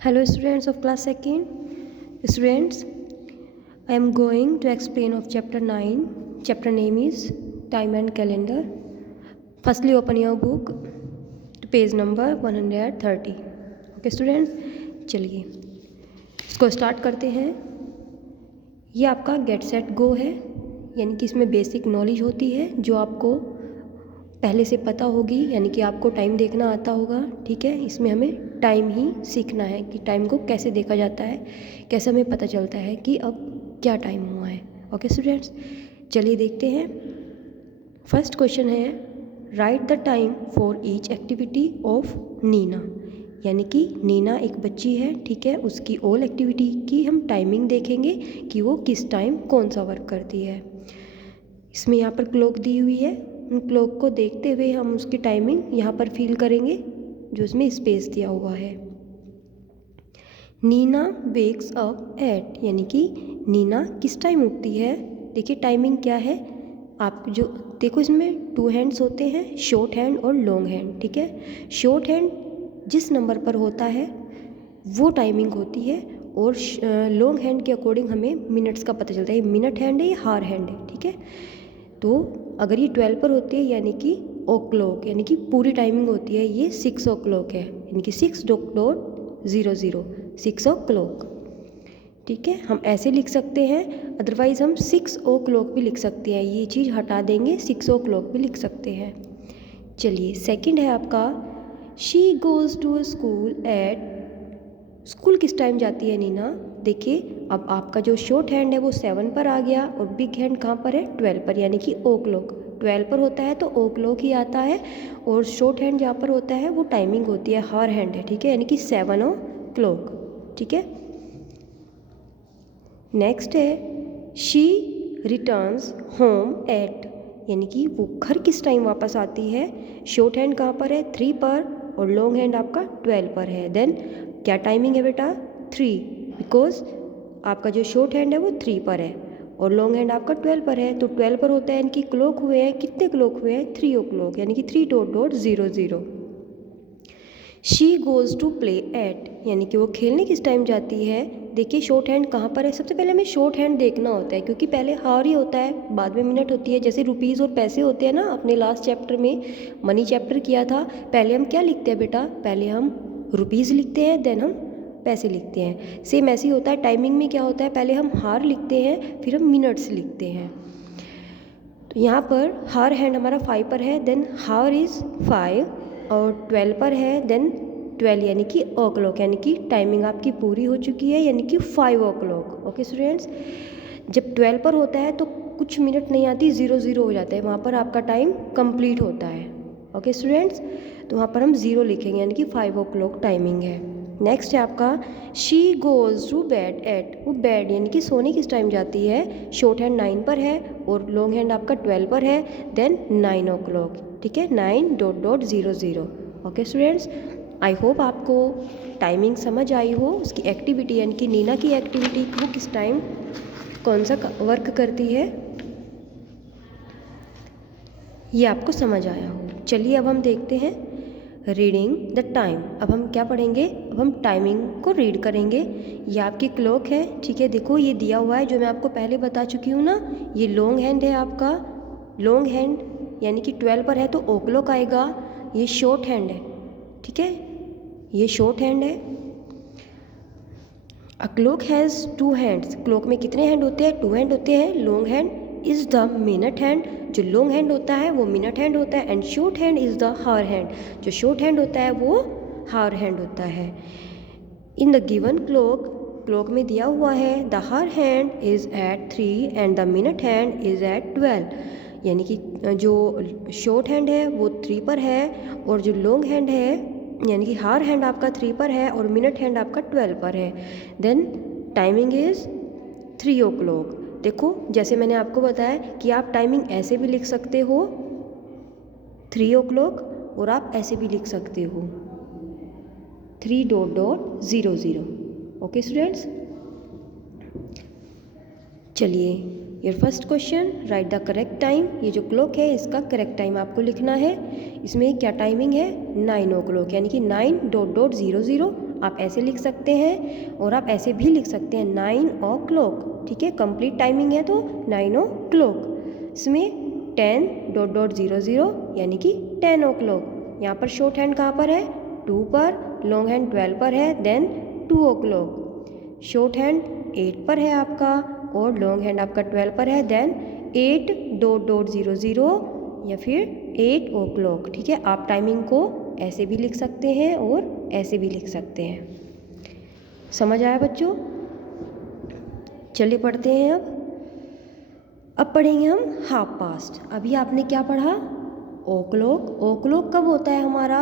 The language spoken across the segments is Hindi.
Hello students of class 2nd. Students, I am going to explain of chapter 9. Chapter name is Time and Calendar. Firstly open your book to page number 130. Okay students, चलिए इसको स्टार्ट करते हैं। ये आपका गेट सेट गो है, यानी कि इसमें बेसिक नॉलेज होती है जो आपको पहले से पता होगी, यानी कि आपको टाइम देखना आता होगा। ठीक है, इसमें हमें टाइम ही सीखना है कि टाइम को कैसे देखा जाता है, कैसे हमें पता चलता है कि अब क्या टाइम हुआ है। ओके स्टूडेंट्स, चलिए देखते हैं। फर्स्ट क्वेश्चन है, write the time for each activity of Neena. यानी कि नीना एक बच्ची है, ठीक है, उसकी ऑल एक्टिविटी की हम टाइमिंग देखेंगे कि वो किस टाइम कौन सा वर्क करती है। इसमें यहाँ पर क्लॉक दी हुई है, उन क्लॉक को देखते हुए हम उसकी टाइमिंग यहाँ पर फिल करेंगे जो इसमें स्पेस दिया हुआ है। नीना वेक्स अप एट, यानी कि नीना किस टाइम उठती है। देखिए टाइमिंग क्या है, आप जो देखो इसमें 2 हैंड्स होते हैं, शॉर्ट हैंड और लॉन्ग हैंड। ठीक है, शॉर्ट हैंड जिस नंबर पर होता है वो टाइमिंग होती है, और लॉन्ग हैंड के अकॉर्डिंग हमें मिनट्स का पता चलता है, मिनट हैंड है या हार हैंड है। ठीक है, तो अगर ये 12 पर होती है यानी कि ओ क्लॉक, यानी कि पूरी टाइमिंग होती है, ये 6 ओ क्लॉक है, यानी कि 6:00 6 ओ क्लॉक। ठीक है, हम ऐसे लिख सकते हैं, अदरवाइज़ हम 6 ओ क्लॉक भी लिख सकते हैं, ये चीज़ हटा देंगे, 6 ओ क्लॉक भी लिख सकते हैं। चलिए सेकंड है आपका, she goes to school at, school किस टाइम जाती है नीना। देखिए अब आपका जो शॉर्ट हैंड है वो 7 पर आ गया, और बिग हैंड कहाँ पर है, 12 पर, यानी कि ओ क्लॉक। 12 पर होता है तो ओ क्लॉक ही आता है, और शॉर्ट हैंड जहाँ पर होता है वो टाइमिंग होती है, हार हैंड है। ठीक है, यानी कि 7 ओ क्लॉक। ठीक है, नेक्स्ट है, शी रिटर्न्स होम एट, यानी कि वो घर किस टाइम वापस आती है। शॉर्ट हैंड कहाँ पर है, 3 पर, और लॉन्ग हैंड आपका 12 पर है। देन क्या टाइमिंग है बेटा, 3, बिकॉज आपका जो शॉर्ट हैंड है वो 3 पर है और लॉन्ग हैंड आपका 12 पर है, तो 12 पर होता है, इनकी क्लॉक हुए हैं, कितने क्लॉक हुए हैं, 3 ओ क्लॉक, यानी कि 3:00। She goes to play at, यानी कि वो खेलने किस टाइम जाती है। देखिए शॉर्ट हैंड कहाँ पर है, सबसे पहले हमें शॉर्ट हैंड देखना होता है, क्योंकि पहले हार ही होता है, बाद में मिनट होती है। जैसे रुपीज़ और पैसे होते हैं ना, अपने लास्ट चैप्टर में मनी चैप्टर किया था, पहले हम क्या लिखते हैं बेटा, पहले हम रुपीज़ लिखते हैं, देन हम पैसे लिखते हैं। सेम ऐसे ही होता है टाइमिंग में, क्या होता है, पहले हम हार लिखते हैं, फिर हम मिनट्स लिखते हैं। तो यहाँ पर हार हैंड हमारा 5 पर है, देन हार इज़ 5, और 12 पर है, देन 12 यानी कि ओ क्लॉक, यानी कि टाइमिंग आपकी पूरी हो चुकी है, यानी कि 5 ओ क्लॉक। ओके स्टूडेंट्स, जब 12 पर होता है तो कुछ मिनट नहीं आती, 0 हो जाता है, वहाँ पर आपका टाइम कंप्लीट होता है। ओके स्टूडेंट्स, तो वहाँ पर हम 0 लिखेंगे, यानी कि 5 ओ क्लॉक टाइमिंग है। नेक्स्ट है आपका, she goes to bed at, वो बेड यानी कि सोने किस टाइम जाती है। शॉर्ट हैंड 9 पर है और लॉन्ग हैंड आपका 12 पर है, देन 9 ओ क्लॉक। ठीक है, 9:00। ओके स्टूडेंट्स, आई होप आपको टाइमिंग समझ आई हो, उसकी एक्टिविटी यानी कि नीना की एक्टिविटी, वो किस टाइम कौन सा वर्क करती है, ये आपको समझ आया हो। चलिए अब हम देखते हैं रीडिंग द टाइम। अब हम क्या पढ़ेंगे, अब हम टाइमिंग को रीड करेंगे। ये आपकी क्लॉक है, ठीक है, देखो ये दिया हुआ है जो मैं आपको पहले बता चुकी हूँ ना, ये लॉन्ग हैंड है आपका, लॉन्ग हैंड यानी कि 12 पर है तो ओ क्लॉक आएगा। ये शॉर्ट हैंड है, ठीक है, ये शॉर्ट हैंड है। A clock has 2 hands, clock में कितने हैंड होते हैं, 2 हैंड होते हैं। Long hand is the minute hand, जो लॉन्ग हैंड होता है वो मिनट हैंड होता है, and short hand is the hour hand, जो शॉर्ट हैंड होता है वो हावर हैंड होता है। In the given clock, clock में दिया हुआ है, the hour hand is at 3 and the minute hand is eight 12, यानी कि जो शॉर्ट हैंड है वो 3 पर है, और जो लॉन्ग हैंड है यानी कि हार हैंड आपका 3 पर है, और मिनट हैंड आपका 12 पर है। Then timing is 3 o'clock. देखो जैसे मैंने आपको बताया कि आप टाइमिंग ऐसे भी लिख सकते हो 3 ओ क्लॉक, और आप ऐसे भी लिख सकते हो 3:00। ओके स्टूडेंट्स, चलिए your first question, right the correct time. ये जो क्लॉक है इसका करेक्ट टाइम आपको लिखना है। इसमें क्या टाइमिंग है, 9 ओ क्लॉक, यानी कि 9:00 आप ऐसे लिख सकते हैं और आप ऐसे भी लिख सकते हैं 9 o'clock, ठीक है। कंप्लीट टाइमिंग है तो 9 o'clock। इसमें 10.00 यानी कि 10 o'clock। यहाँ पर शॉर्ट हैंड कहाँ पर है? 2 पर, लॉन्ग हैंड 12 पर है, देन 2 o'clock। शॉर्ट हैंड 8 पर है आपका और लॉन्ग हैंड आपका 12 पर है, देन 8.00 या फिर 8 o'clock, ठीक है। आप टाइमिंग को ऐसे भी लिख सकते हैं और ऐसे भी लिख सकते हैं। समझ आया बच्चों? चलिए पढ़ते हैं अब पढ़ेंगे हम हाफ पास्ट। अभी आपने क्या पढ़ा? o'clock। o'clock कब होता है हमारा?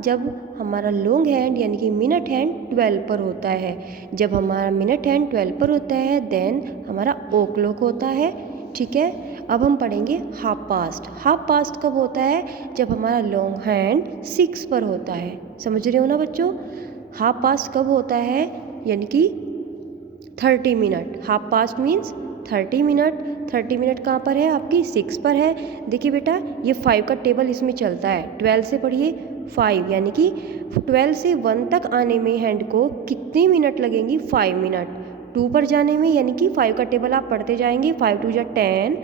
जब हमारा लॉन्ग हैंड यानी कि मिनट हैंड 12 पर होता है। जब हमारा मिनट हैंड 12 पर होता है देन हमारा o'clock होता है, ठीक है। अब हम पढ़ेंगे हाफ पास्ट। हाफ पास्ट कब होता है? जब हमारा लॉन्ग हैंड 6 पर होता है। समझ रहे हो ना बच्चों? हाफ पास्ट कब होता है? यानी कि 30 minute. Half past means 30 minute. 30 minute कहाँ पर है? आपकी 6 पर है। देखिए बेटा, ये 5 का टेबल इसमें चलता है। 12 से पढ़िए 5, यानी कि 12 से 1 तक आने में हैंड को कितने मिनट लगेंगी? 5 मिनट। 2 पर जाने में यानी कि 5 का टेबल आप पढ़ते जाएंगे। 5 2 10,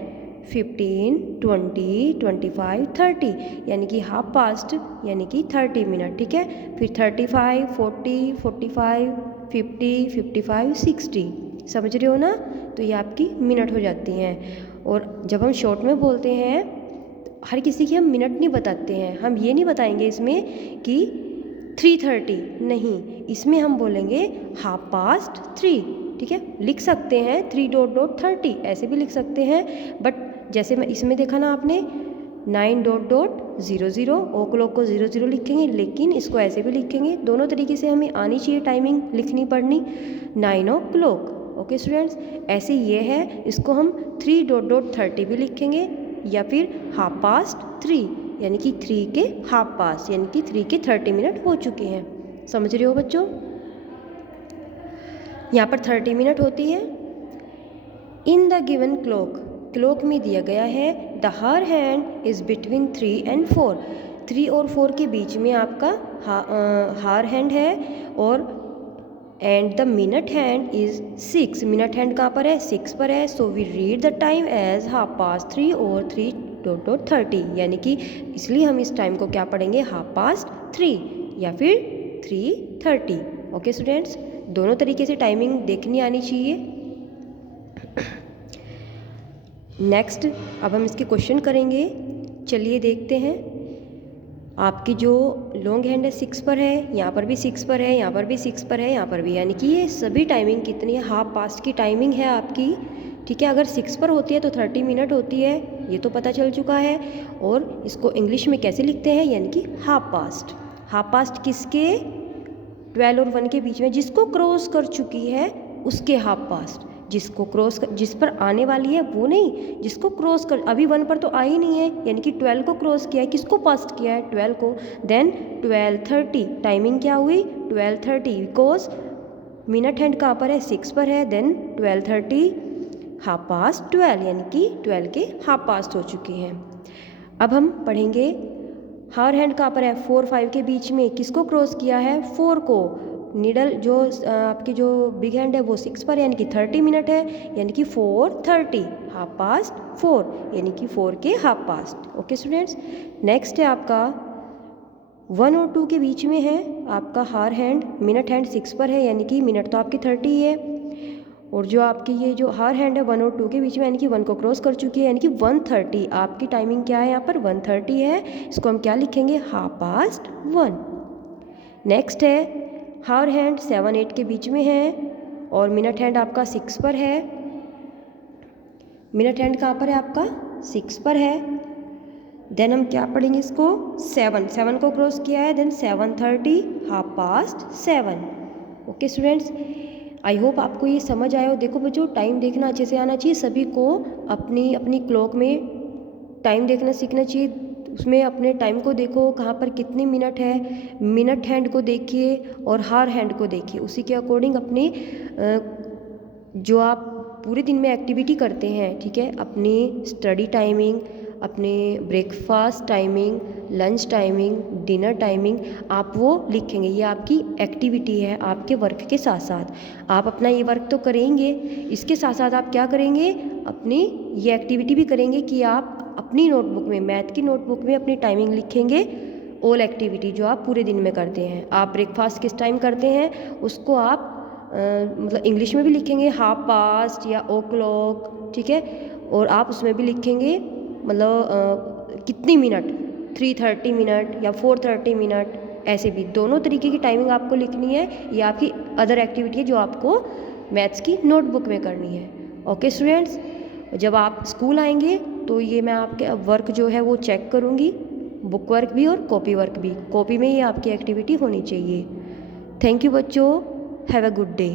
15, 20, 25, 30, यानी कि हाफ पास्ट यानी कि 30 मिनट, ठीक है। फिर 35, 40, 45, 50, 55, 60। समझ रहे हो ना? तो ये आपकी मिनट हो जाती हैं। और जब हम शॉर्ट में बोलते हैं हर किसी की हम मिनट नहीं बताते हैं। हम ये नहीं बताएंगे इसमें कि 3:30, नहीं, इसमें हम बोलेंगे हाफ पास्ट 3, ठीक है। लिख सकते हैं 3.30 ऐसे भी लिख सकते हैं, बट जैसे मैं इसमें देखा ना आपने 9.00 o'clock को 00 लिखेंगे, लेकिन इसको ऐसे भी लिखेंगे। दोनों तरीके से हमें आनी चाहिए टाइमिंग लिखनी पड़नी। 9 o'clock, ओके स्टूडेंट्स। ऐसे ये है, इसको हम 3.30 भी लिखेंगे या फिर हाफ पास्ट 3, यानी कि 3 के हाफ पास्ट, यानी कि 3 के 30 मिनट हो चुके हैं। समझ रहे हो बच्चों? यहाँ पर 30 मिनट होती है। In the given clock, clock में दिया गया है the her hand is between 3 and 4। 3 और 4 के बीच में आपका हार हैंड है और and the minute hand is 6। Minute hand कहाँ पर है? 6 पर है। So we read the time as half past 3 और 3.30, यानी कि इसलिए हम इस टाइम को क्या पढ़ेंगे? हाफ पास्ट 3 या फिर 3:30। ओके स्टूडेंट्स, दोनों तरीके से टाइमिंग देखनी आनी चाहिए। नेक्स्ट, अब हम इसके क्वेश्चन करेंगे। चलिए देखते हैं। आपकी जो लॉन्ग हैंड है 6 पर है, यहाँ पर भी 6 पर है, यहाँ पर भी 6 पर है, यहाँ पर भी, यानी कि ये सभी टाइमिंग कितनी है? हाफ पास्ट की टाइमिंग है आपकी, ठीक है। अगर 6 पर होती है तो 30 मिनट होती है, ये तो पता चल चुका है। और इसको इंग्लिश में कैसे लिखते हैं? यानी कि हाफ पास्ट। हाफ पास्ट किसके? 12 और 1 के बीच में, जिसको क्रॉस कर चुकी है उसके हाफ पास्ट। जिसको क्रॉस कर, जिस पर आने वाली है वो नहीं, जिसको क्रॉस कर, अभी 1 पर तो आई नहीं है, यानी कि 12 को क्रॉस किया है। किसको पास्ट किया है? 12 को। देन 12:30, टाइमिंग क्या हुई? 12:30, बिकॉज मिनट हैंड कहाँ पर है? 6 पर है। देन 12:30 हाफ पास्ट 12, यानी कि 12 के हाफ पास्ट हो चुके हैं। अब हम पढ़ेंगे हर हैंड कहाँ पर है? 4 5 के बीच में, किसको क्रॉस किया है? 4 को। निडल जो आपकी जो बिग हैंड है वो 6 पर, यानी कि 30 मिनट है, यानी कि 4:30 हाफ पास्ट 4, यानी कि 4 के half past. Okay students, next है आपका 1 और 2 के बीच में है आपका हार हैंड। मिनट हैंड 6 पर है, यानी कि मिनट तो आपकी 30 है। और जो आपकी ये जो हार हैंड है 1 और 2 के बीच में, यानी कि 1 को क्रॉस कर चुकी है, यानी कि 1:30। आपकी टाइमिंग क्या है यहाँ पर? 1:30 है। इसको हम क्या लिखेंगे? Half past 1। नेक्स्ट है हार हैंड 7 8 के बीच में है और मिनट हैंड आपका 6 पर है। मिनट हैंड कहाँ पर है आपका? 6 पर है। देन हम क्या पढ़ेंगे इसको? 7 को क्रॉस किया है, then 7:30 half past 7। Okay students, I hope आपको ये समझ आया हो। देखो बच्चों, टाइम देखना अच्छे से आना चाहिए सभी को। अपनी अपनी क्लॉक में टाइम देखना सीखना चाहिए। उसमें अपने टाइम को देखो, कहाँ पर कितने मिनट है, मिनट हैंड को देखिए और हार हैंड को देखिए। उसी के अकॉर्डिंग अपनी जो आप पूरे दिन में एक्टिविटी करते हैं, ठीक है, अपनी स्टडी टाइमिंग, अपने breakfast timing, lunch timing, dinner timing आप वो लिखेंगे। ये आपकी एक्टिविटी है आपके वर्क के साथ साथ। आप अपना ये वर्क तो करेंगे, इसके साथ साथ आप क्या करेंगे, अपनी ये एक्टिविटी भी करेंगे कि आप अपनी नोटबुक में, मैथ की नोटबुक में अपनी टाइमिंग लिखेंगे, ऑल एक्टिविटी जो आप पूरे दिन में करते हैं। आप ब्रेकफास्ट किस टाइम करते हैं उसको आप मतलब इंग्लिश में भी लिखेंगे, हाफ पास्ट या ओ क्लॉक, ठीक है। और आप उसमें भी लिखेंगे मतलब कितनी मिनट, 3:30 मिनट या 4:30 मिनट, ऐसे भी दोनों तरीके की टाइमिंग आपको लिखनी है। ये आपकी अदर एक्टिविटी है जो आपको मैथ्स की नोटबुक में करनी है। ओके स्टूडेंट्स, जब आप स्कूल आएंगे तो ये मैं आपके वर्क जो है वो चेक करूँगी, बुक वर्क भी और कॉपी वर्क भी। कॉपी में ये आपकी एक्टिविटी होनी चाहिए। थैंक यू बच्चों, हैव अ गुड डे।